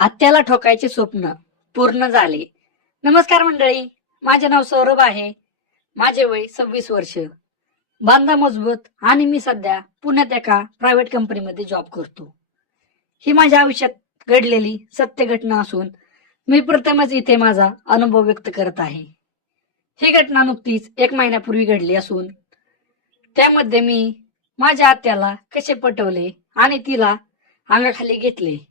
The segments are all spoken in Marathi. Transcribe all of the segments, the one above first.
आत्याला ठोकायचे स्वप्न पूर्ण झाले. नमस्कार मंडळी माझे नाव सौरभ आहे. माझे वय सव्वीस वर्ष. बांधा मजबूत आणि मी सध्या पुण्यात एका प्रायव्हेट कंपनीमध्ये जॉब करतो. ही माझ्या आयुष्यात घडलेली सत्य घटना असून मी प्रथमच इथे माझा अनुभव व्यक्त करत आहे. ही घटना नुकतीच एक महिन्यापूर्वी घडली असून त्यामध्ये मी माझ्या आत्याला कसे पटवले आणि तिला अंगाखाली घेतले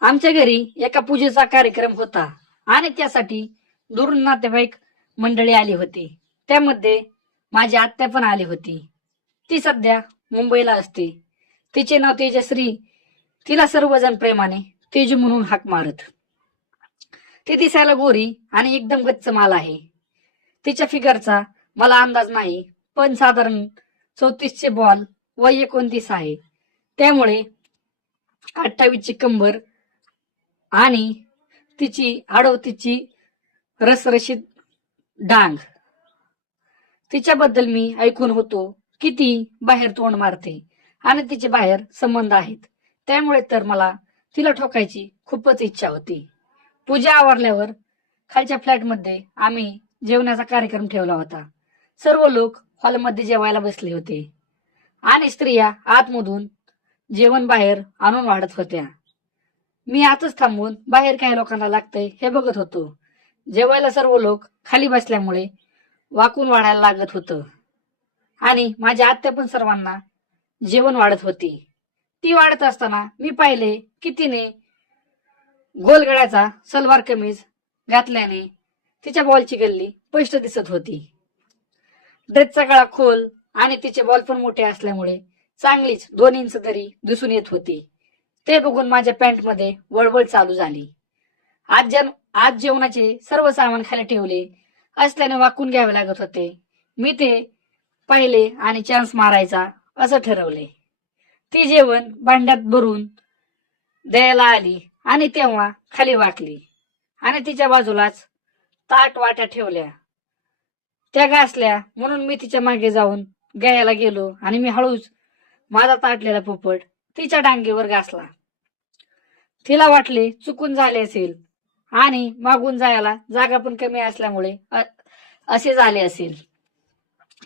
आमच्या घरी एका पूजेचा कार्यक्रम होता. आणि त्यासाठी दुरून नातेवाईक मंडळी आली होती. त्यामध्ये माझी आत्या पण आली होती. ती सध्या मुंबईला असते. तिचे नाव तेजश्री. तिला सर्वजण प्रेमाने तेजू म्हणून हाक मारत. ती दिसायला गोरी आणि एकदम गच्च माल आहे. तिच्या फिगरचा मला अंदाज नाही पण साधारण चौतीसचे बॉल व एकोणतीस आहे. त्यामुळे अठ्ठावीसची कंबर आणि तिची आडवतीची रसरशीत डांग. तिच्याबद्दल मी ऐकून होतो की ती बाहेर तोंड मारते आणि तिचे बाहेर संबंध आहेत. त्यामुळे तर मला तिला ठोकायची खूपच इच्छा होती. पूजा आवरल्यावर खालच्या फ्लॅटमध्ये आम्ही जेवणाचा कार्यक्रम ठेवला होता. सर्व लोक हॉलमध्ये जेवायला बसले होते. आणि स्त्रिया आतमधून जेवण बाहेर आणून वाढत होत्या. मी आतच थांबून बाहेर काही लोकांना लागतंय हे बघत होतो. जेवायला सर्व लोक खाली बसल्यामुळे वाकून वाढायला लागत होतं. आणि माझ्या आत्या पण सर्वांना जेवण वाढत होती. ती वाढत असताना मी पाहिले की तिने गोलगड्याचा सलवार कमीज घातल्याने तिच्या बॉलची गल्ली स्पष्ट दिसत होती. ड्रेसचा गळा खोल आणि तिचे बॉल पण मोठे असल्यामुळे चांगलीच दोन इंच तरी दिसून येत होती. ते बघून माझ्या पॅन्टमध्ये वळवळ चालू झाली. आज जन आज जेवणाचे सर्व सामान खाली ठेवले. असल्याने वाकून घ्यावे लागत होते. मी ते पाहिले आणि चान्स मारायचा असं ठरवले. ती जेवण भांड्यात भरून द्यायला आली आणि तेव्हा खाली वाकली आणि तिच्या बाजूलाच ताट वाट्या ठेवल्या. त्या घासल्या म्हणून मी तिच्यामागे जाऊन गायला गेलो आणि मी हळूच माझा ताटलेला पोपट तिच्या डांगेवर घासला. तिला वाटले चुकून झाले असेल. आणि मागून जायला जागा पण कमी असल्यामुळे असे झाले असेल.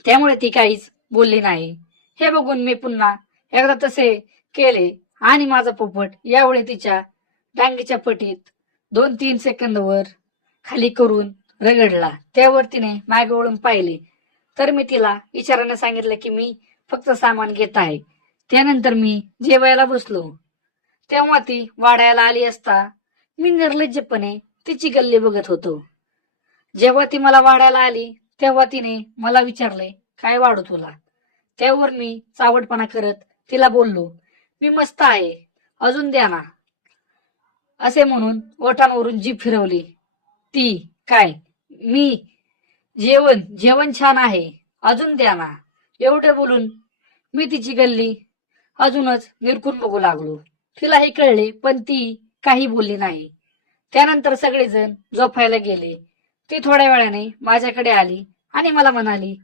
त्यामुळे ती काहीच बोलली नाही. हे बघून मी पुन्हा एकदा तसे केले आणि माझा पोपट यावेळी तिच्या डांगीच्या पटीत दोन तीन सेकंदवर खाली करून रगडला. त्यावर तिने मागे वळून पाहिले. तर मी तिला इशाराने सांगितलं की मी फक्त सामान घेत आहे. त्यानंतर मी जेवायला बसलो. तेव्हा ती वाढायला आली असता मी निर्लज्जपणे तिची गल्ली बघत होतो. जेव्हा ती मला वाढायला आली तेव्हा तिने मला विचारले काय वाढू तुला? त्यावर मी चावटपणा करत तिला बोललो मी मस्त आहे अजून द्या ना. असे म्हणून ओठांवरून जीभ फिरवली. ती काय? मी? जेवण जेवण छान आहे अजून द्या ना. एवढे बोलून मी तिची गल्ली अजूनच निरकून बघू लागलो. तिला हे कळले पण ती काही बोलली नाही. त्यानंतर सगळेजण झोपायला गेले. ती थोड्या वेळाने माझ्याकडे आली आणि मला म्हणाली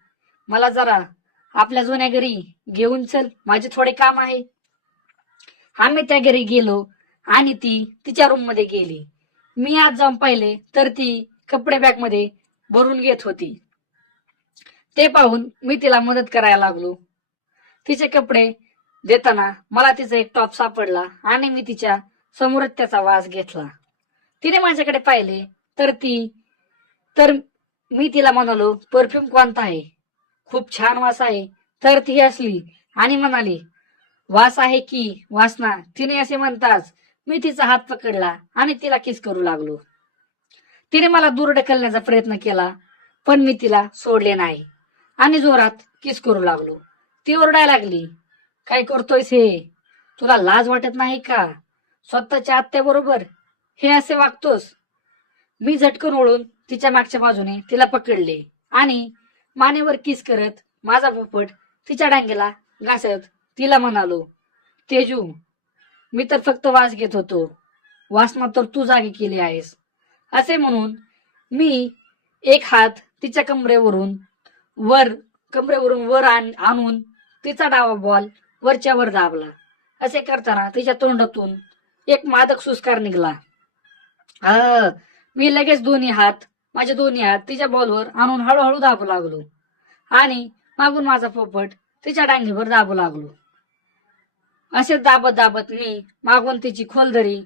मला जरा आपल्या जुन्या घरी घेऊन चल माझे थोडे काम आहे. आम्ही त्या घरी गेलो आणि ती तिच्या रूममध्ये गेली. मी आज जाऊन पाहिले तर ती कपडे बॅगमध्ये भरून घेत होती. ते पाहून मी तिला मदत करायला लागलो. तिचे कपडे देताना मला तिचा एक टॉप सापडला आणि मी तिच्या समोरच त्याचा वास घेतला. तिने माझ्याकडे पाहिले तर ती तर मी तिला म्हणालो परफ्यूम कोणता आहे? खूप छान वास आहे. तर ती असली आणि म्हणाली वास आहे की वासना? तिने असे म्हणताच मी तिचा हात पकडला आणि तिला किस करू लागलो. तिने मला दूर ढकलण्याचा प्रयत्न केला पण मी तिला सोडले नाही आणि जोरात किस करू लागलो. ती ओरडायला लागली काय करतोयस हे? तुला लाज वाटत नाही का? स्वतःच्या आत्याबरोबर हे असे वागतोस. मी झटकन ओळून तिच्या मागच्या बाजूने तिला पकडले आणि मानेवर किस करत माझा पोपट तिच्या डांगेला घासत तिला म्हणालो तेजू मी तर फक्त वास घेत होतो. वासना तर तू जागी केली आहेस. असे म्हणून मी एक हात तिच्या कमरेवरून वर कमरेवरून वर आण- आणून तिचा डावा बॉल वरच्यावर दाबला. असे करताना तिच्या तोंडातून एक मादक सुस्कार निघाला. मी लगेच दोन्ही हात माझे दोन्ही हात तिच्या बॉलवर आणून हळूहळू दाबू लागलो. आणि मागून माझा पोपट तिच्या डांगीवर दाबू लागलो. असे दाबत दाबत मी मागून तिची खोलदरी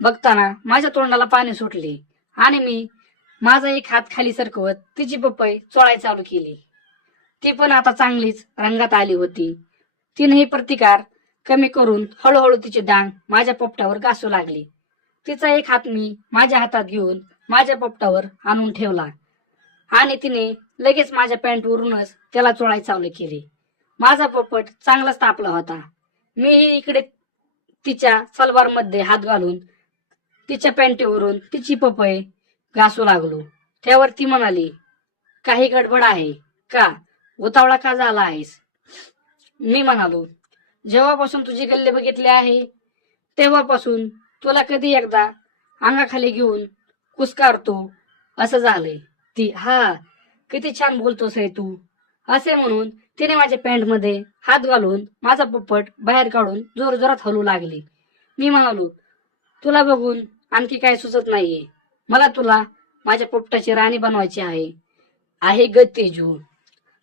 बघताना माझ्या तोंडाला पाणी सुटले आणि मी माझा एक हात खाली सरकवत तिची पपई चोळाय चालू केली. ती पण आता चांगलीच रंगात आली होती. तिनंही प्रतिकार कमी करून हळूहळू तिचे दांग माझ्या पोपटावर घासू लागली. तिचा एक हात मी माझ्या हातात घेऊन माझ्या पोपटावर आणून ठेवला. आणि तिने लगेच माझ्या पॅन्टवरूनच त्याला चोळाय चालू केली. माझा पोपट चांगलाच तापला होता. मीही इकडे तिच्या सलवारमध्ये हात घालून तिच्या पॅन्टीवरून तिची पपई घासू लागलो. त्यावर ती म्हणाली काही गडबड आहे का? उतावळा का झाला आहेस? मी म्हणालो जेव्हापासून तुझी गल्ले बघितले आहे तेव्हापासून तुला कधी एकदा अंगाखाली घेऊन कुसकारतो असं झालंय. ती हा किती छान बोलतोस रे तू. असे म्हणून तिने माझ्या पॅन्टमध्ये हात घालून माझा पोपट बाहेर काढून जोर जोरात हलू लागली. मी म्हणालो तुला बघून आणखी काय सुचत नाहीये. मला तुला माझ्या पोपटाची राणी बनवायची आहे. आहे ग तेजू.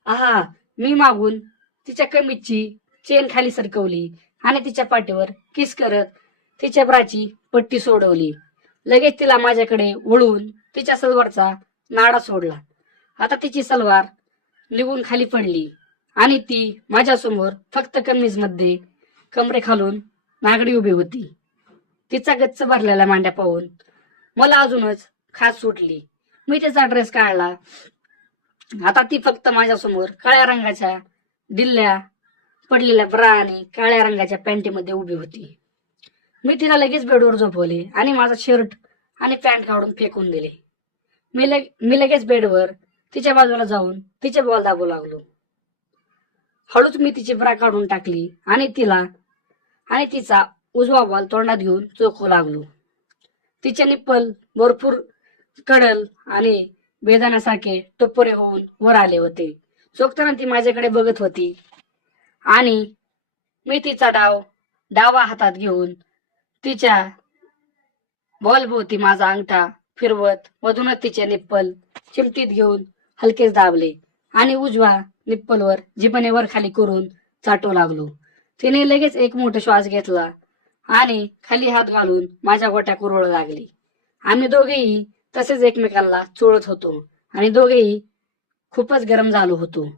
आहा मी मागून तिच्या कमीजची चेन खाली सरकवली आणि तिच्या पाठीवर किस करत तिच्या ब्राची पट्टी सोडवली. लगेच तिला माझ्याकडे वळून तिच्या सलवारचा नाडा सोडला. आता तिची सलवार निघून खाली पडली आणि ती माझ्यासमोर फक्त कमीजमध्ये कमरे खालून नागडी उभी होती. तिचा गच्च भरलेला मांड्या पाहून मला अजूनच खास सुटली. मी तिचा ड्रेस काढला. आता ती फक्त माझ्यासमोर काळ्या रंगाच्या दिल्ल्या पडलेल्या ब्रा आणि काळ्या रंगाच्या पॅन्टीमध्ये उभी होती. मी तिला लगेच बेडवर झोपवले आणि माझा शर्ट आणि पॅन्ट काढून फेकून दिले. मी लग मी लगेच बेडवर तिच्या बाजूला जाऊन तिचे बॉल दाबू लागलो. हळूच मी तिची ब्रा काढून टाकली आणि तिला आणि तिचा उजवा बॉल तोंडात घेऊन चोखू लागलो. तिचे निप्पल भरपूर कडल आणि बेदाण्यासारखे टोपरे होऊन वर आले होते. चोखताना ती माझ्याकडे बघत होती. आणि मी तिचा डाव डावा हातात घेऊन तिच्या बॉलभोवती माझा अंगठा फिरवत मधूनच तिचे निप्पल चिमटीत घेऊन हलकेच दाबले आणि उजवा निप्पलवर जिभेने वर खाली करून चाटू लागलो. तिने लगेच एक मोठा श्वास घेतला आणि खाली हात घालून माझ्या गोट्या कुरवळ लागली. आम्ही दोघेही तसेच एकमेकांना चोळत होतो आणि दोघेही खूपच गरम झालो होतो.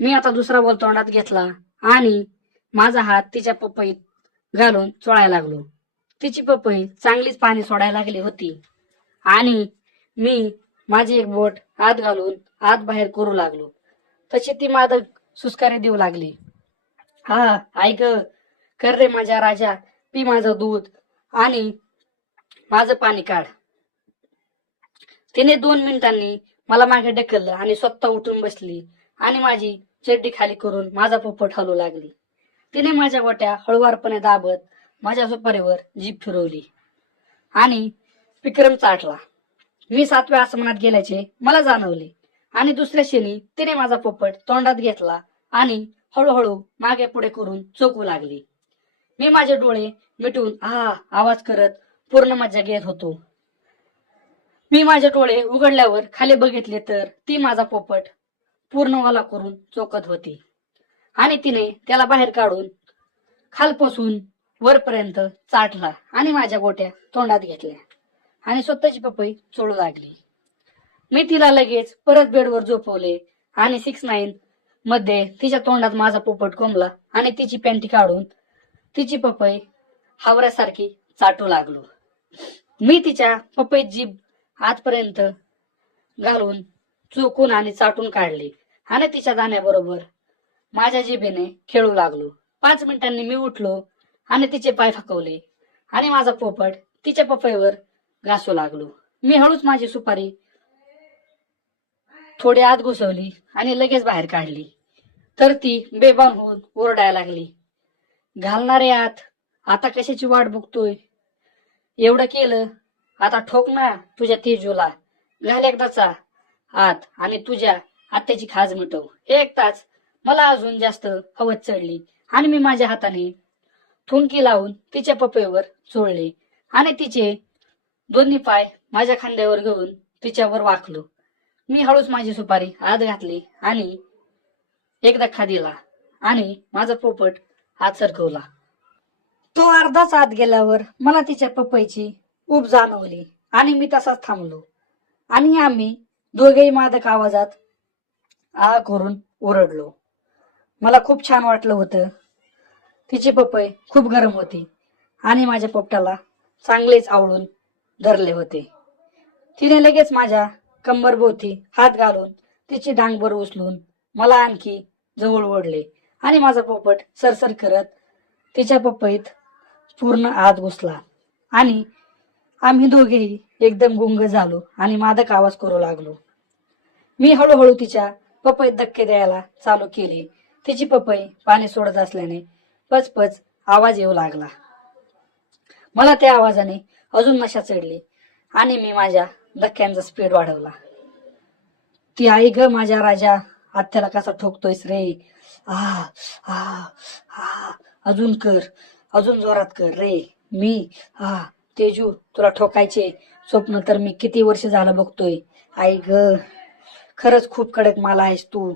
मी आता दुसरा बॉल तोंडात घेतला आणि माझा हात तिच्या पपईत घालून चोळायला लागलो. तिची पपई चांगलीच पाणी सोडायला लागली होती. आणि मी माझी एक बोट आत घालून आत बाहेर करू लागलो. तशी ती मादक सुस्कारे देऊ लागली. हा ऐक कर रे माझ्या राजा पी माझं दूध आणि माझं पाणी काढ. तिने दोन मिनिटांनी मला मागे ढकललं आणि स्वतः उठून बसली आणि माझी चड्डी खाली करून माझा पोपट हलू लागली. तिने माझ्या गोट्या हळुवारपणे दाबत माझ्या सुपारीवर जीप फिरवली आणि विक्रम चाटला. मी सातव्या आसमानात गेल्याचे मला जाणवले आणि दुसऱ्या क्षणी तिने माझा पोपट तोंडात घेतला आणि हळूहळू मागे पुढे करून चोकू लागली. मी माझे डोळे मिटून आ आवाज करत पूर्ण मजा घेत होतो. मी माझे डोळे उघडल्यावर खाली बघितले तर ती माझा पोपट पूर्ण वाला करून चोकत होती. आणि तिने त्याला बाहेर काढून खालपासून वरपर्यंत चाटला आणि माझ्या गोट्या तोंडात घेतल्या आणि स्वतःची पपई चोळू लागली. मी तिला लगेच परत बेडवर झोपवले आणि सिक्स नाईन मध्ये तिच्या तोंडात माझा पोपट कोंबला आणि तिची पॅन्टी काढून तिची पपई हावऱ्यासारखी चाटू लागलो. मी तिच्या पपईत जीभ आतपर्यंत घालून चोकून आणि चाटून काढली. आणि तिच्या दाण्याबरोबर. माझ्या जिभेने खेळू लागलो. पाच मिनिटांनी मी उठलो आणि तिचे पाय फकवले आणि माझा पोपट तिच्या पपईवर घासू लागलो. मी हळूच माझी सुपारी थोडी आत घुसवली आणि लगेच बाहेर काढली. तर ती बेबान होऊन ओरडायला लागली. घालणारे आत आता कशाची वाट बघतोय? एवढं केलं आता ठोक ना तुझ्या तेजूला. घाल एकदाचा आत आणि तुझ्या आत्याची खाज मिटव. एक तास. मला अजून जास्त हवत चढली आणि मी माझ्या हाताने थुंकी लावून तिच्या पपेवर चोळले आणि तिचे दोन्ही पाय माझ्या खांद्यावर घेऊन तिच्यावर वाकलो. मी हळूच माझी सुपारी आत घातली आणि एकदा खादीला आणि माझा पोपट हात सरकवला. तो अर्धाच आत गेल्यावर मला तिच्या पपईची ऊब जाणवली. आणि मी तसाच थांबलो. आणि आम्ही दोघेही मादक आवाजात आ करून ओरडलो. मला खूप छान वाटलं होतं. तिची पपई खूप गरम होती. आणि माझ्या पोपटाला चांगलेच आवडून धरले होते. तिने लगेच माझ्या कंबरभोवती हात घालून तिची डांगभर उचलून मला आणखी जवळ ओढले. आणि माझा पोपट सरसर करत तिच्या पपईत पूर्ण आत घुसला. आणि आम्ही दोघेही एकदम गुंग झालो आणि मादक आवाज करू लागलो. मी हळूहळू तिच्या पपईत धक्के द्यायला चालू केले. तिची पपई पाणी सोडत असल्याने पचपच आवाज येऊ लागला. मला त्या आवाजाने अजून नशा चढली आणि मी माझ्या धक्क्यांचा स्पीड वाढवला. ती आई ग माझ्या राजा. आत्याला कसा ठोकतोयस रे? आ आ आ अजून कर. अजून जोरात कर रे. मी आ तेजू तुला ठोकायचे स्वप्न तर मी किती वर्ष झालं बघतोय. आई ग खरंच खूप कडक मला आहेस तू.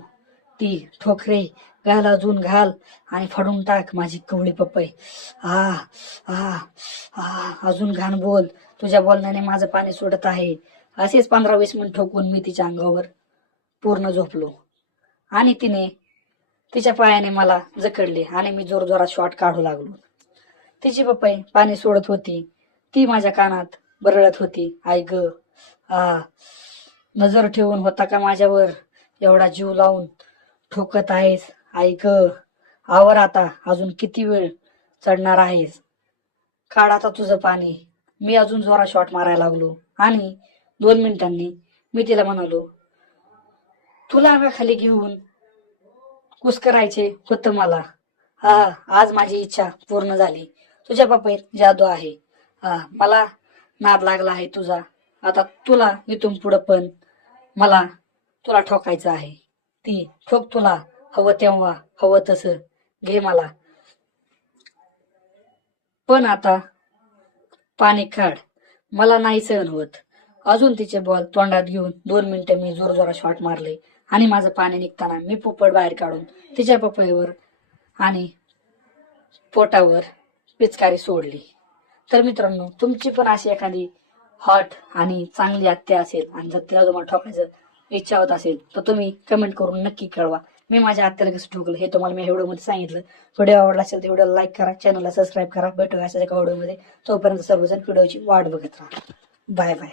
ती ठोकरे घाल अजून घाल आणि फाडून टाक माझी कवळी पपई. आ आ आ अजून घाण बोल. तुझ्या बोलण्याने माझं पाणी सोडत आहे. असेच पंधरा वीस मिनिट ठोकून मी तिच्या अंगावर पूर्ण झोपलो. आणि तिने तिच्या पायाने मला जकडले आणि मी जोर जोरात शॉट काढू लागलो. तिची पपई पाणी सोडत होती. ती माझ्या कानात बरळत होती. आई ग आ नजर ठेवून होता का माझ्यावर? एवढा जीव लावून ठोकत आहेस. आई ग आवर आता. अजून किती वेळ चढणार आहेस? काढ आता तुझं पाणी. मी अजून जोरा शॉट मारायला लागलो. आणि दोन मिनिटांनी मी तिला म्हणालो तुला अंगाखाली घेऊन कुस्करायचे होतं मला? हा आज माझी इच्छा पूर्ण झाली. तुझ्या बापेत जादू आहे. मला नाद लागला आहे तुझा. आता तुला इथून पुढं पण मला तुला ठोकायचं आहे. ती ठोक तुला. हवं तेव्हा हवं तसं. घे मला. पण आता पाणी काढ. मला नाही सहन होत. अजून तिचे बॉल तोंडात घेऊन दोन मिनिटं मी जोर जोरा शॉट मारले आणि माझं पाणी निघताना मी पोपट बाहेर काढून तिच्या पपईवर आणि पोटावर पिचकारी सोडली. तर मित्रांनो तुमची पण अशी एखादी हॉट आणि चांगली आत्या असेल आणि जर तिला तुम्हाला ठोकायचं इच्छा होत असेल तर तुम्ही कमेंट करून नक्की कळवा. मी माझ्या आत्याला कसं ठोकलं हे तुम्हाला मी व्हिडिओमध्ये सांगितलं. व्हिडिओ आवडला असेल तर व्हिडिओ लाईक करा चॅनलला सबस्क्राईब करा भेटूया अशा एका व्हिडिओमध्ये. तोपर्यंत सर्वजण व्हिडिओची वाट बघत राहा. Bye bye